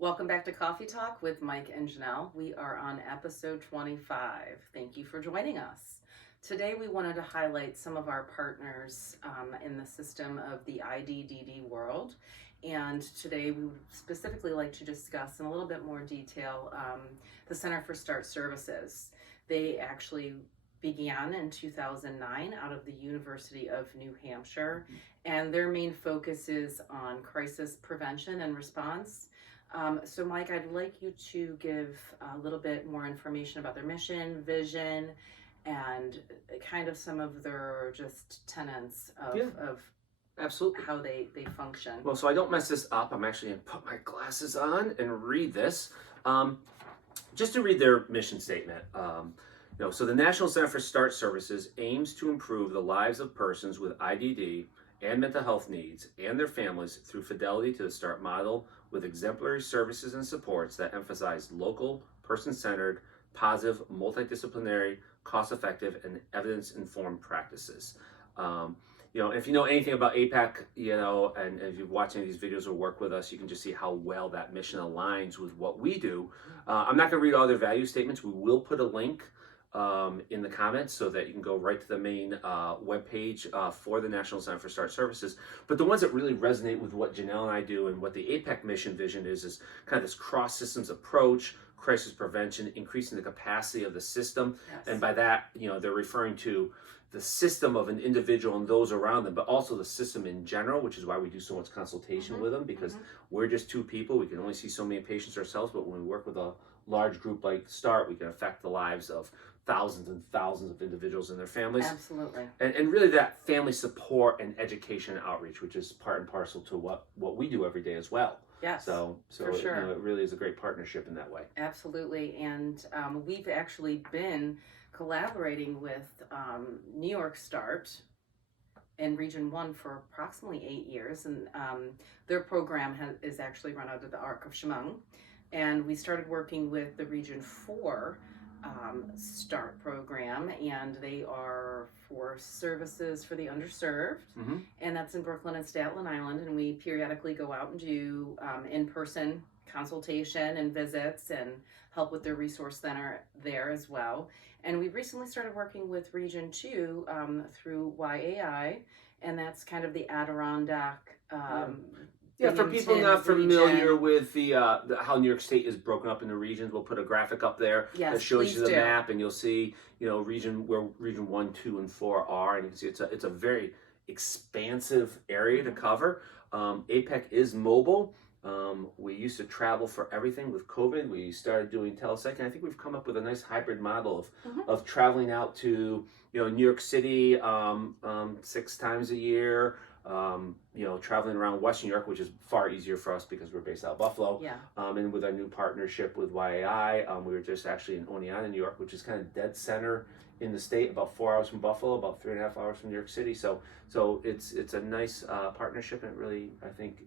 Welcome back to Coffee Talk with Mike and Janelle. We are on episode 25. Thank you for joining us. Today, we wanted to highlight some of our partners in the system of the IDDD world. And today, we would specifically like to discuss in a little bit more detail the Center for Start Services. They actually began in 2009 out of the University of New Hampshire, and their main focus is on crisis prevention and response. So Mike, I'd like you to give a little bit more information about their mission, vision, and kind of some of their just tenets of, Yeah, of absolutely. how they function. Well, so I don't mess this up, I'm actually going to put my glasses on and read this. Just to read their mission statement. So the National Center for Start Services aims to improve the lives of persons with IDD and mental health needs and their families through fidelity to the START model with exemplary services and supports that emphasize local, person-centered, positive, multidisciplinary, cost-effective, and evidence-informed practices. If you know anything about APEC, and if you've watched any of these videos or work with us, you can just see how well that mission aligns with what we do. I'm not going to read all their value statements. We will put a link in the comments so that you can go right to the main webpage for the National Center for Start Services. But the ones that really resonate with what Janelle and I do and what the APEC mission vision is kind of this cross-systems approach, crisis prevention, increasing the capacity of the system. Yes. And by that, they're referring to the system of an individual and those around them, but also the system in general, which is why we do so much consultation with them, because we're just two people. We can only see so many patients ourselves, but when we work with a large group like START, we can affect the lives of thousands and thousands of individuals and their families. Absolutely. And really that family support and education and outreach, which is part and parcel to what we do every day as well. Yes, So for sure. it really is a great partnership in that way. Absolutely. And we've actually been collaborating with New York Start in Region 1 for approximately 8 years. And their program is actually run out of the Arc of Chemung. And we started working with the Region 4 START program, and they are for services for the underserved, and that's in Brooklyn and Staten Island. And we periodically go out and do in-person consultation and visits and help with their resource center there as well. And we recently started working with Region 2 through YAI, and that's kind of the Adirondack for people not familiar with the how New York State is broken up into regions, we'll put a graphic up there that shows you the map, and you'll see, region where Region 1, 2, and 4 are, and you can see it's a very expansive area to cover. APEC is mobile. We used to travel for everything. With COVID, we started doing telepsych, and I think we've come up with a nice hybrid model of traveling out to New York City 6 times a year. Traveling around Western New York, which is far easier for us because we're based out of Buffalo. Yeah. And with our new partnership with YAI, we were just actually in Oneonta, New York, which is kind of dead center in the state, about 4 hours from Buffalo, about 3.5 hours from New York City. So it's a nice partnership, and it really, I think,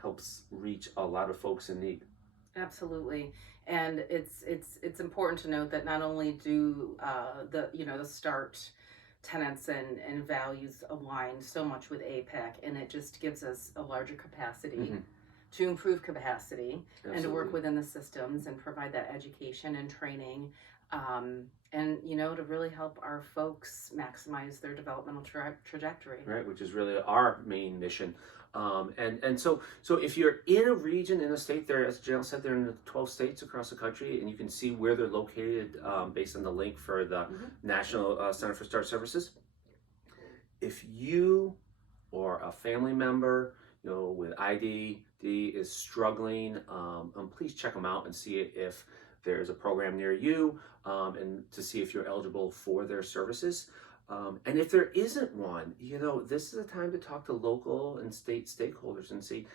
helps reach a lot of folks in need. Absolutely. And it's important to note that not only do the START tenets and values align so much with APEC, and it just gives us a larger capacity to improve capacity. Absolutely. And to work within the systems and provide that education and training, and to really help our folks maximize their developmental trajectory. Right, which is really our main mission. So if you're in a region in a state, there, as Janell said, they're in the 12 states across the country, and you can see where they're located based on the link for the National Center for Start Services. If you or a family member, with IDD is struggling, please check them out and see if there's a program near you, and to see if you're eligible for their services. And if there isn't one, this is a time to talk to local and state stakeholders and see,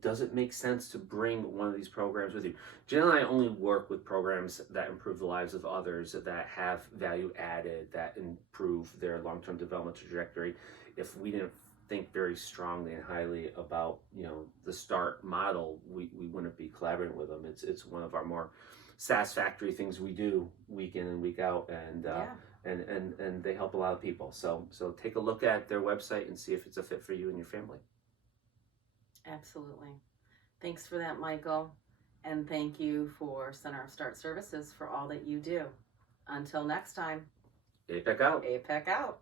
does it make sense to bring one of these programs with you? Jen and I only work with programs that improve the lives of others, that have value added, that improve their long-term development trajectory. If we didn't think very strongly and highly about, the START model, we wouldn't be collaborating with them. It's one of our more satisfactory things we do week in and week out, and they help a lot of people. So take a look at their website and see if it's a fit for you and your family. Absolutely. Thanks for that, Michael. And thank you for Center of Start Services for all that you do. Until next time, APEC out. APEC out.